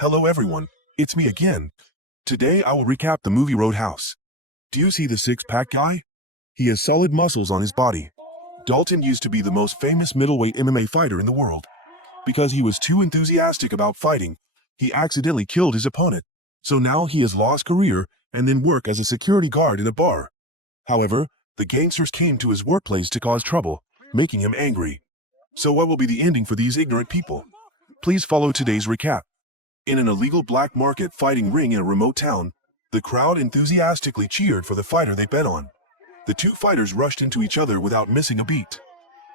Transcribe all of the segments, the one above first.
Hello everyone, it's me again. Today I will recap the movie Roadhouse. Do you see the six-pack guy? He has solid muscles on his body. Dalton used to be the most famous middleweight MMA fighter in the world. Because he was too enthusiastic about fighting, he accidentally killed his opponent. So now he has lost career and then work as a security guard in a bar. However, the gangsters came to his workplace to cause trouble, making him angry. So what will be the ending for these ignorant people? Please follow today's recap. In an illegal black market fighting ring in a remote town, the crowd enthusiastically cheered for the fighter they bet on. The two fighters rushed into each other without missing a beat.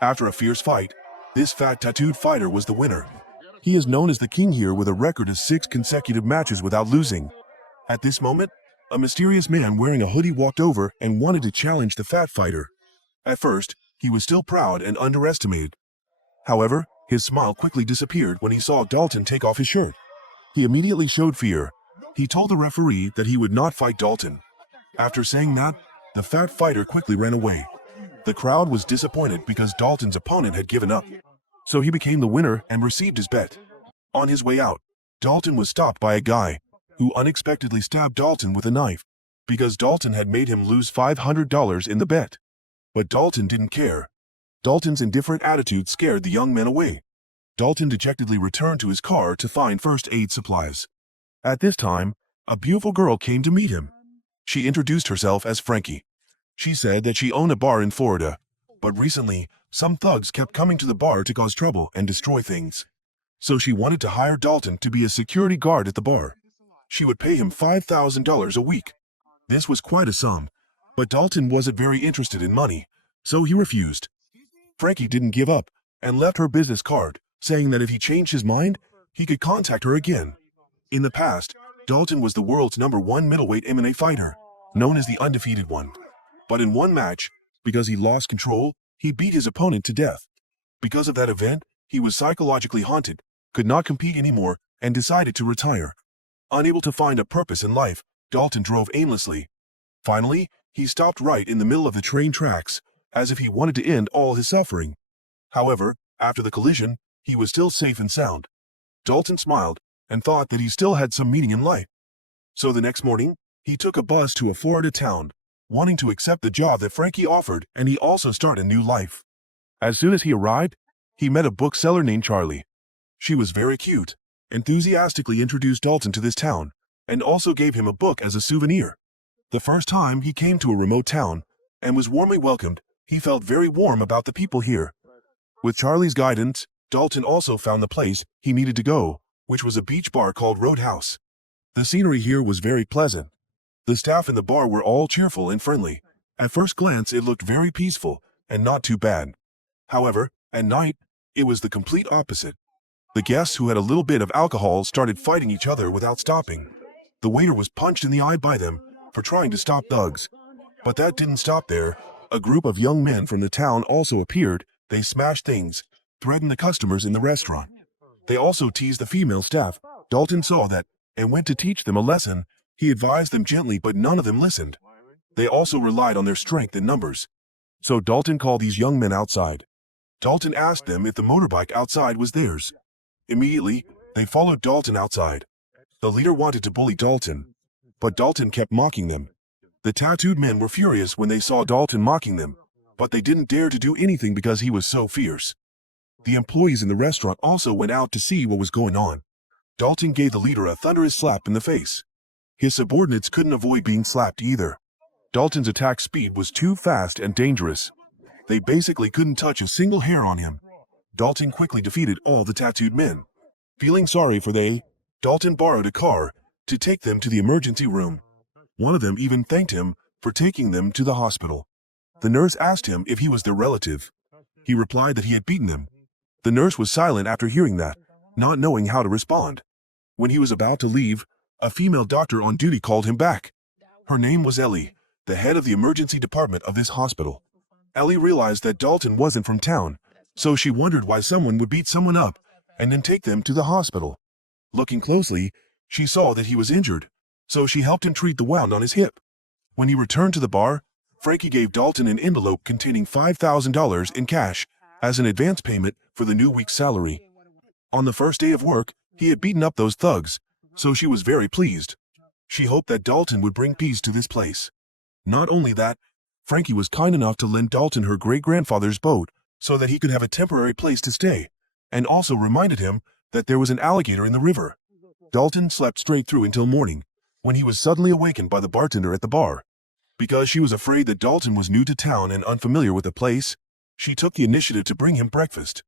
After a fierce fight, this fat tattooed fighter was the winner. He is known as the king here with a record of 6 consecutive matches without losing. At this moment, a mysterious man wearing a hoodie walked over and wanted to challenge the fat fighter. At first, he was still proud and underestimated. However, his smile quickly disappeared when he saw Dalton take off his shirt. He immediately showed fear. He told the referee that he would not fight Dalton. After saying that, the fat fighter quickly ran away. The crowd was disappointed because Dalton's opponent had given up. So he became the winner and received his bet. On his way out, Dalton was stopped by a guy who unexpectedly stabbed Dalton with a knife because Dalton had made him lose $500 in the bet. But Dalton didn't care. Dalton's indifferent attitude scared the young men away. Dalton dejectedly returned to his car to find first aid supplies. At this time, a beautiful girl came to meet him. She introduced herself as Frankie. She said that she owned a bar in Florida, but recently, some thugs kept coming to the bar to cause trouble and destroy things. So she wanted to hire Dalton to be a security guard at the bar. She would pay him $5,000 a week. This was quite a sum, but Dalton wasn't very interested in money, so he refused. Frankie didn't give up and left her business card, saying that if he changed his mind, he could contact her again. In the past, Dalton was the world's #1 middleweight MMA fighter, known as the Undefeated One. But in one match, because he lost control, he beat his opponent to death. Because of that event, he was psychologically haunted, could not compete anymore, and decided to retire. Unable to find a purpose in life, Dalton drove aimlessly. Finally, he stopped right in the middle of the train tracks, as if he wanted to end all his suffering. However, after the collision, he was still safe and sound. Dalton smiled and thought that he still had some meaning in life. So the next morning, he took a bus to a Florida town, wanting to accept the job that Frankie offered, and he also start a new life. As soon as he arrived, he met a bookseller named Charlie. She was very cute, enthusiastically introduced Dalton to this town, and also gave him a book as a souvenir. The first time he came to a remote town and was warmly welcomed, he felt very warm about the people here. With Charlie's guidance, Dalton also found the place he needed to go, which was a beach bar called Roadhouse. The scenery here was very pleasant. The staff in the bar were all cheerful and friendly. At first glance, it looked very peaceful and not too bad. However, at night, it was the complete opposite. The guests who had a little bit of alcohol started fighting each other without stopping. The waiter was punched in the eye by them for trying to stop thugs. But that didn't stop there. A group of young men from the town also appeared. They smashed things, threatened the customers in the restaurant. They also teased the female staff. Dalton saw that and went to teach them a lesson. He advised them gently, but none of them listened. They also relied on their strength in numbers. So Dalton called these young men outside. Dalton asked them if the motorbike outside was theirs. Immediately, they followed Dalton outside. The leader wanted to bully Dalton, but Dalton kept mocking them. The tattooed men were furious when they saw Dalton mocking them, but they didn't dare to do anything because he was so fierce. The employees in the restaurant also went out to see what was going on. Dalton gave the leader a thunderous slap in the face. His subordinates couldn't avoid being slapped either. Dalton's attack speed was too fast and dangerous. They basically couldn't touch a single hair on him. Dalton quickly defeated all the tattooed men. Feeling sorry for they, Dalton borrowed a car to take them to the emergency room. One of them even thanked him for taking them to the hospital. The nurse asked him if he was their relative. He replied that he had beaten them. The nurse was silent after hearing that, not knowing how to respond. When he was about to leave, a female doctor on duty called him back. Her name was Ellie, the head of the emergency department of this hospital. Ellie realized that Dalton wasn't from town, so she wondered why someone would beat someone up and then take them to the hospital. Looking closely, she saw that he was injured, so she helped him treat the wound on his hip. When he returned to the bar, Frankie gave Dalton an envelope containing $5,000 in cash as an advance payment for the new week's salary. On the first day of work, he had beaten up those thugs, so she was very pleased. She hoped that Dalton would bring peace to this place. Not only that, Frankie was kind enough to lend Dalton her great-grandfather's boat so that he could have a temporary place to stay, and also reminded him that there was an alligator in the river. Dalton slept straight through until morning, when he was suddenly awakened by the bartender at the bar. Because she was afraid that Dalton was new to town and unfamiliar with the place, she took the initiative to bring him breakfast.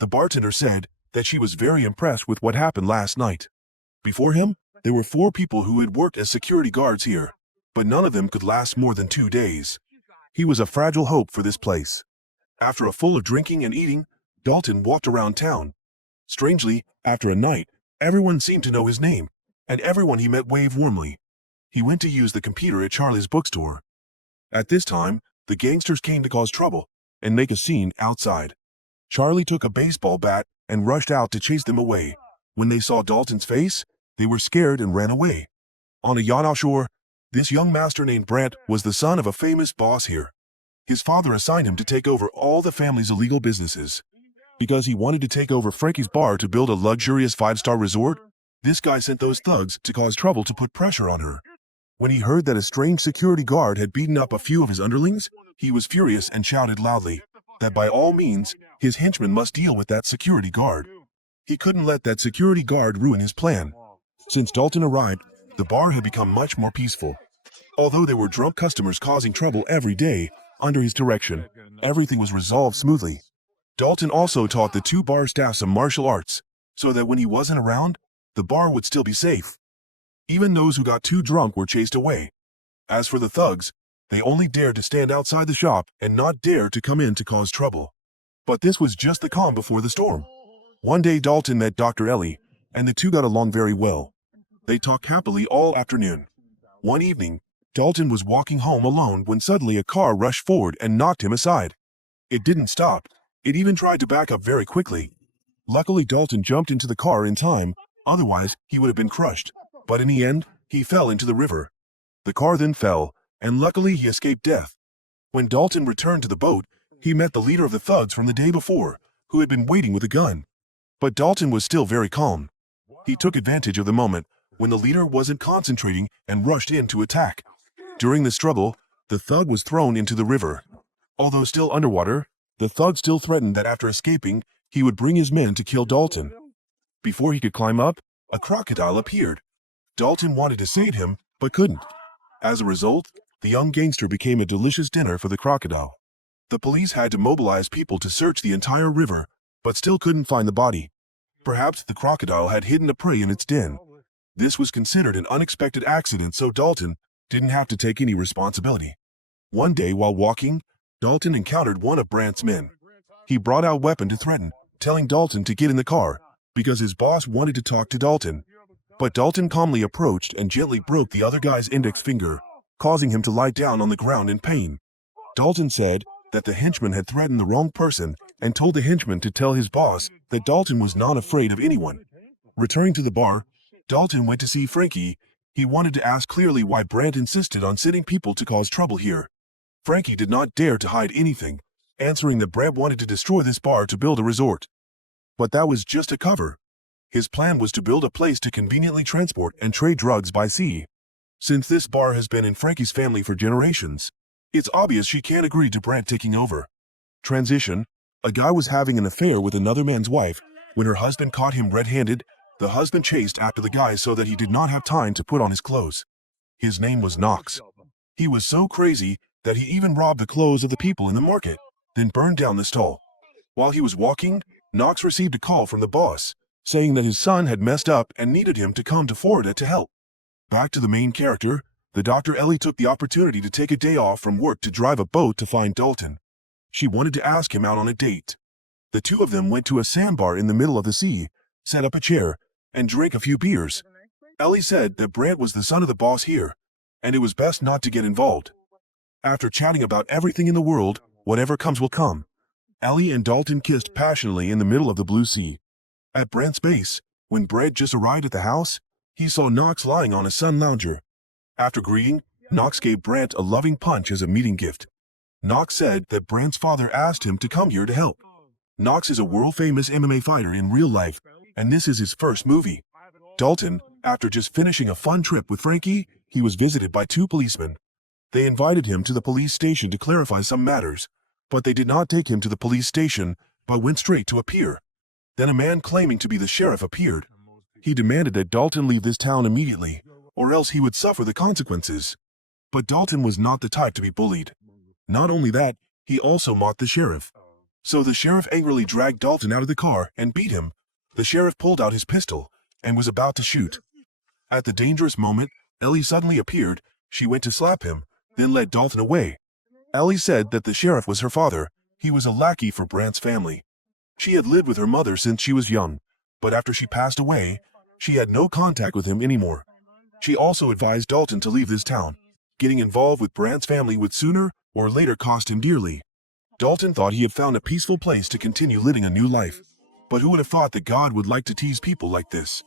The bartender said that she was very impressed with what happened last night. Before him, there were 4 people who had worked as security guards here, but none of them could last more than 2 days. He was a fragile hope for this place. After a full of drinking and eating, Dalton walked around town. Strangely, after a night, everyone seemed to know his name, and everyone he met waved warmly. He went to use the computer at Charlie's bookstore. At this time, the gangsters came to cause trouble and make a scene outside. Charlie took a baseball bat and rushed out to chase them away. When they saw Dalton's face, they were scared and ran away. On a yacht offshore, this young master named Brant was the son of a famous boss here. His father assigned him to take over all the family's illegal businesses. Because he wanted to take over Frankie's bar to build a luxurious 5-star resort, this guy sent those thugs to cause trouble to put pressure on her. When he heard that a strange security guard had beaten up a few of his underlings, he was furious and shouted loudly that by all means, his henchmen must deal with that security guard. He couldn't let that security guard ruin his plan. Since Dalton arrived, the bar had become much more peaceful. Although there were drunk customers causing trouble every day, under his direction, everything was resolved smoothly. Dalton also taught the 2 bar staff some martial arts, so that when he wasn't around, the bar would still be safe. Even those who got too drunk were chased away. As for the thugs, they only dared to stand outside the shop and not dare to come in to cause trouble. But this was just the calm before the storm. One day Dalton met Dr. Ellie, and the two got along very well. They talked happily all afternoon. One evening, Dalton was walking home alone when suddenly a car rushed forward and knocked him aside. It didn't stop. It even tried to back up very quickly. Luckily, Dalton jumped into the car in time, otherwise he would have been crushed. But in the end, he fell into the river. The car then fell, and luckily he escaped death. When Dalton returned to the boat, he met the leader of the thugs from the day before, who had been waiting with a gun. But Dalton was still very calm. He took advantage of the moment when the leader wasn't concentrating and rushed in to attack. During the struggle, the thug was thrown into the river. Although still underwater, the thug still threatened that after escaping, he would bring his men to kill Dalton. Before he could climb up, a crocodile appeared. Dalton wanted to save him, but couldn't. As a result, the young gangster became a delicious dinner for the crocodile. The police had to mobilize people to search the entire river, but still couldn't find the body. Perhaps the crocodile had hidden a prey in its den. This was considered an unexpected accident, so Dalton didn't have to take any responsibility. One day while walking, Dalton encountered one of Brant's men. He brought out a weapon to threaten, telling Dalton to get in the car, because his boss wanted to talk to Dalton. But Dalton calmly approached and gently broke the other guy's index finger, causing him to lie down on the ground in pain. Dalton said that the henchman had threatened the wrong person and told the henchman to tell his boss that Dalton was not afraid of anyone. Returning to the bar, Dalton went to see Frankie. He wanted to ask clearly why Brant insisted on sending people to cause trouble here. Frankie did not dare to hide anything, answering that Brant wanted to destroy this bar to build a resort. But that was just a cover. His plan was to build a place to conveniently transport and trade drugs by sea. Since this bar has been in Frankie's family for generations, it's obvious she can't agree to Brant taking over. Transition: a guy was having an affair with another man's wife. When her husband caught him red-handed, the husband chased after the guy so that he did not have time to put on his clothes. His name was Knox. He was so crazy that he even robbed the clothes of the people in the market, then burned down the stall. While he was walking, Knox received a call from the boss, saying that his son had messed up and needed him to come to Florida to help. Back to the main character, the Dr. Ellie took the opportunity to take a day off from work to drive a boat to find Dalton. She wanted to ask him out on a date. The two of them went to a sandbar in the middle of the sea, set up a chair, and drank a few beers. Ellie said that Brant was the son of the boss here, and it was best not to get involved. After chatting about everything in the world, whatever comes will come, Ellie and Dalton kissed passionately in the middle of the blue sea. At Brant's base, when Brant just arrived at the house, he saw Knox lying on a sun lounger. After greeting, Knox gave Brant a loving punch as a meeting gift. Knox said that Brant's father asked him to come here to help. Knox is a world-famous MMA fighter in real life, and this is his first movie. Dalton, After just finishing a fun trip with Frankie, he was visited by two policemen. They invited him to the police station to clarify some matters, but they did not take him to the police station, but went straight to a pier. Then a man claiming to be the sheriff appeared. He demanded that Dalton leave this town immediately, or else he would suffer the consequences. But Dalton was not the type to be bullied. Not only that, he also mocked the sheriff. So the sheriff angrily dragged Dalton out of the car and beat him. The sheriff pulled out his pistol and was about to shoot. At the dangerous moment, Ellie suddenly appeared. She went to slap him, then led Dalton away. Ellie said that the sheriff was her father. He was a lackey for Brant's family. She had lived with her mother since she was young, but after she passed away, she had no contact with him anymore. She also advised Dalton to leave this town. Getting involved with Brant's family would sooner or later cost him dearly. Dalton thought he had found a peaceful place to continue living a new life. But who would have thought that God would like to tease people like this?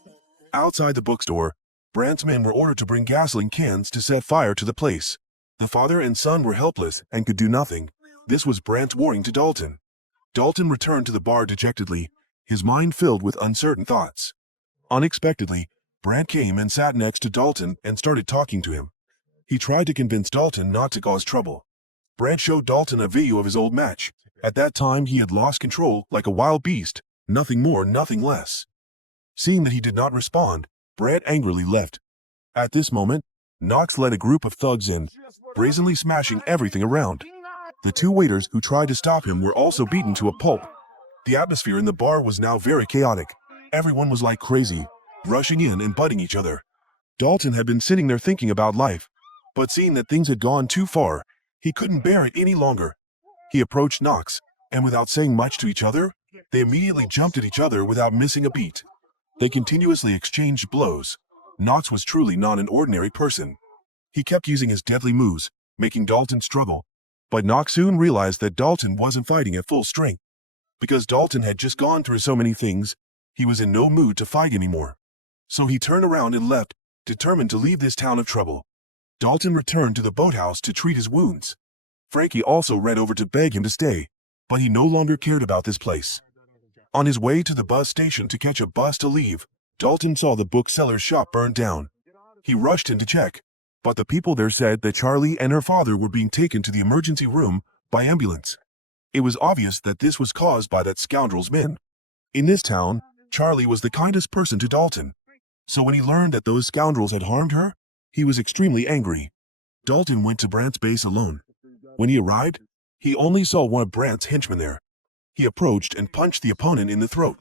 Outside the bookstore, Brant's men were ordered to bring gasoline cans to set fire to the place. The father and son were helpless and could do nothing. This was Brant's warning to Dalton. Dalton returned to the bar dejectedly, his mind filled with uncertain thoughts. Unexpectedly, Brant came and sat next to Dalton and started talking to him. He tried to convince Dalton not to cause trouble. Brant showed Dalton a video of his old match. At that time he had lost control like a wild beast, nothing more, nothing less. Seeing that he did not respond, Brant angrily left. At this moment, Knox led a group of thugs in, brazenly smashing everything around. The two waiters who tried to stop him were also beaten to a pulp. The atmosphere in the bar was now very chaotic. Everyone was like crazy, rushing in and butting each other. Dalton had been sitting there thinking about life, but seeing that things had gone too far, he couldn't bear it any longer. He approached Knox, and without saying much to each other, they immediately jumped at each other without missing a beat. They continuously exchanged blows. Knox was truly not an ordinary person. He kept using his deadly moves, making Dalton struggle. But Knox soon realized that Dalton wasn't fighting at full strength. Because Dalton had just gone through so many things, he was in no mood to fight anymore. So he turned around and left, determined to leave this town of trouble. Dalton returned to the boathouse to treat his wounds. Frankie also ran over to beg him to stay, but he no longer cared about this place. On his way to the bus station to catch a bus to leave, Dalton saw the bookseller's shop burned down. He rushed in to check, but the people there said that Charlie and her father were being taken to the emergency room by ambulance. It was obvious that this was caused by that scoundrel's men. In this town, Charlie was the kindest person to Dalton. So when he learned that those scoundrels had harmed her, he was extremely angry. Dalton went to Brant's base alone. When he arrived, he only saw one of Brant's henchmen there. He approached and punched the opponent in the throat.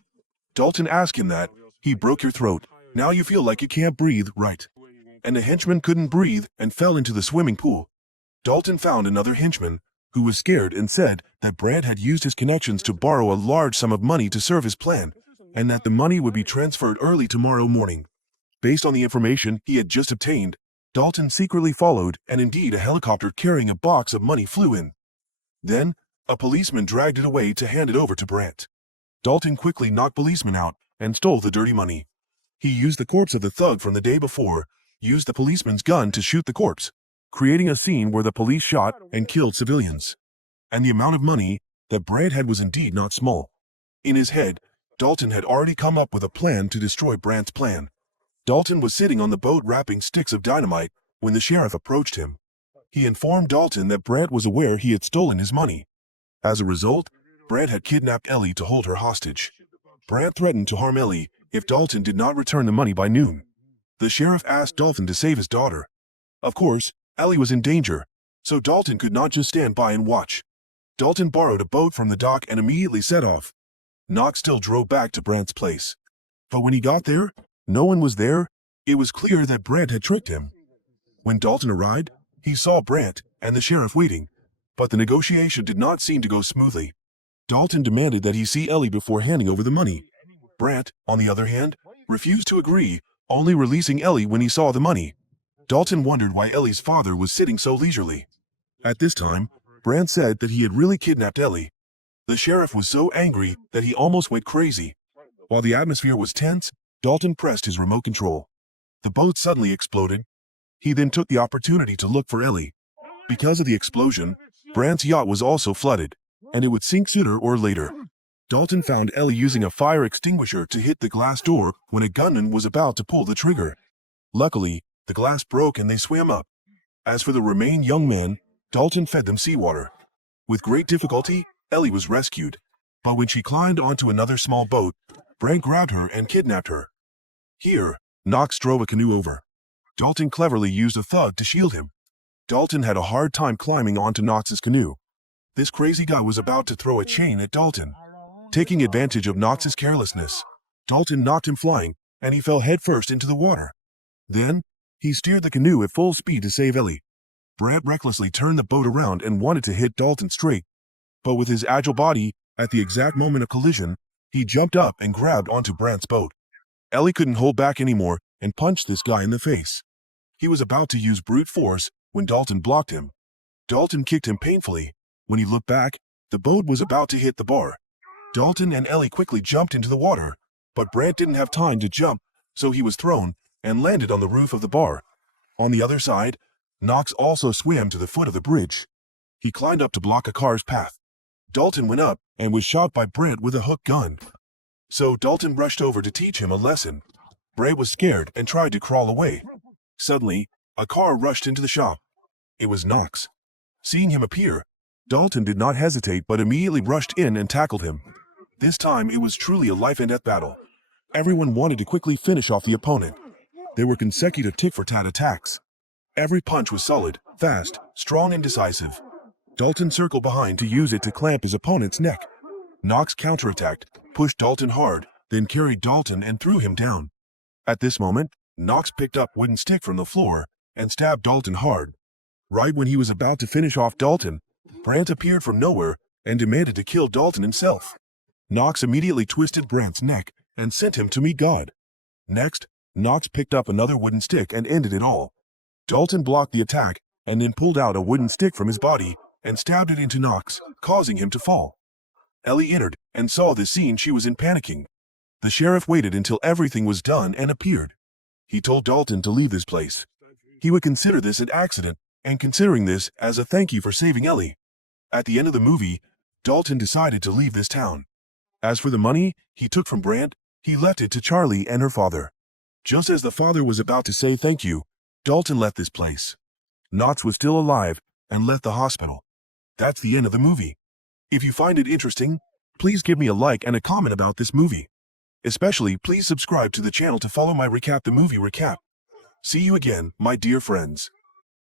Dalton asked him that. He broke your throat. Now you feel like you can't breathe, right? And the henchman couldn't breathe and fell into the swimming pool. Dalton found another henchman, who was scared and said that Brant had used his connections to borrow a large sum of money to serve his plan, and that the money would be transferred early tomorrow morning. Based on the information he had just obtained, Dalton secretly followed, and indeed a helicopter carrying a box of money flew in. Then, a policeman dragged it away to hand it over to Brant. Dalton quickly knocked policeman out and stole the dirty money. He used the corpse of the thug from the day before, used the policeman's gun to shoot the corpse, creating a scene where the police shot and killed civilians. And the amount of money that Brant had was indeed not small. In his head, Dalton had already come up with a plan to destroy Brant's plan. Dalton was sitting on the boat wrapping sticks of dynamite when the sheriff approached him. He informed Dalton that Brant was aware he had stolen his money. As a result, Brant had kidnapped Ellie to hold her hostage. Brant threatened to harm Ellie if Dalton did not return the money by noon. The sheriff asked Dalton to save his daughter. Of course, Ellie was in danger, so Dalton could not just stand by and watch. Dalton borrowed a boat from the dock and immediately set off. Knox still drove back to Brant's place. But when he got there, no one was there. It was clear that Brant had tricked him. When Dalton arrived, he saw Brant and the sheriff waiting, but the negotiation did not seem to go smoothly. Dalton demanded that he see Ellie before handing over the money. Brant, on the other hand, refused to agree, only releasing Ellie when he saw the money. Dalton wondered why Ellie's father was sitting so leisurely. At this time, Brant said that he had really kidnapped Ellie. The sheriff was so angry that he almost went crazy. While the atmosphere was tense, Dalton pressed his remote control. The boat suddenly exploded. He then took the opportunity to look for Ellie. Because of the explosion, Brant's yacht was also flooded, and it would sink sooner or later. Dalton found Ellie using a fire extinguisher to hit the glass door when a gunman was about to pull the trigger. Luckily, the glass broke and they swam up. As for the remaining young men, Dalton fed them seawater. With great difficulty, Ellie was rescued, but when she climbed onto another small boat, Brant grabbed her and kidnapped her. Here, Knox drove a canoe over. Dalton cleverly used a thug to shield him. Dalton had a hard time climbing onto Knox's canoe. This crazy guy was about to throw a chain at Dalton. Taking advantage of Knox's carelessness, Dalton knocked him flying, and he fell headfirst into the water. Then, he steered the canoe at full speed to save Ellie. Brant recklessly turned the boat around and wanted to hit Dalton straight. But with his agile body, at the exact moment of collision, he jumped up and grabbed onto Brant's boat. Ellie couldn't hold back anymore and punched this guy in the face. He was about to use brute force when Dalton blocked him. Dalton kicked him painfully. When he looked back, the boat was about to hit the bar. Dalton and Ellie quickly jumped into the water, but Brant didn't have time to jump, so he was thrown and landed on the roof of the bar. On the other side, Knox also swam to the foot of the bridge. He climbed up to block a car's path. Dalton went up and was shot by Brant with a hook gun. So Dalton rushed over to teach him a lesson. Brant was scared and tried to crawl away. Suddenly, a car rushed into the shop. It was Knox. Seeing him appear, Dalton did not hesitate but immediately rushed in and tackled him. This time it was truly a life-and-death battle. Everyone wanted to quickly finish off the opponent. There were consecutive tit-for-tat attacks. Every punch was solid, fast, strong, and decisive. Dalton circled behind to use it to clamp his opponent's neck. Knox counterattacked, pushed Dalton hard, then carried Dalton and threw him down. At this moment, Knox picked up a wooden stick from the floor and stabbed Dalton hard. Right when he was about to finish off Dalton, Brant appeared from nowhere and demanded to kill Dalton himself. Knox immediately twisted Brant's neck and sent him to meet God. Next, Knox picked up another wooden stick and ended it all. Dalton blocked the attack and then pulled out a wooden stick from his body and stabbed it into Knox, causing him to fall. Ellie entered and saw this scene. She was in panicking. The sheriff waited until everything was done and appeared. He told Dalton to leave this place. He would consider this an accident, and considering this as a thank you for saving Ellie. At the end of the movie, Dalton decided to leave this town. As for the money he took from Brant, he left it to Charlie and her father. Just as the father was about to say thank you, Dalton left this place. Knox was still alive and left the hospital. That's the end of the movie. If you find it interesting, please give me a like and a comment about this movie. Especially, please subscribe to the channel to follow my recap the movie recap. See you again, my dear friends.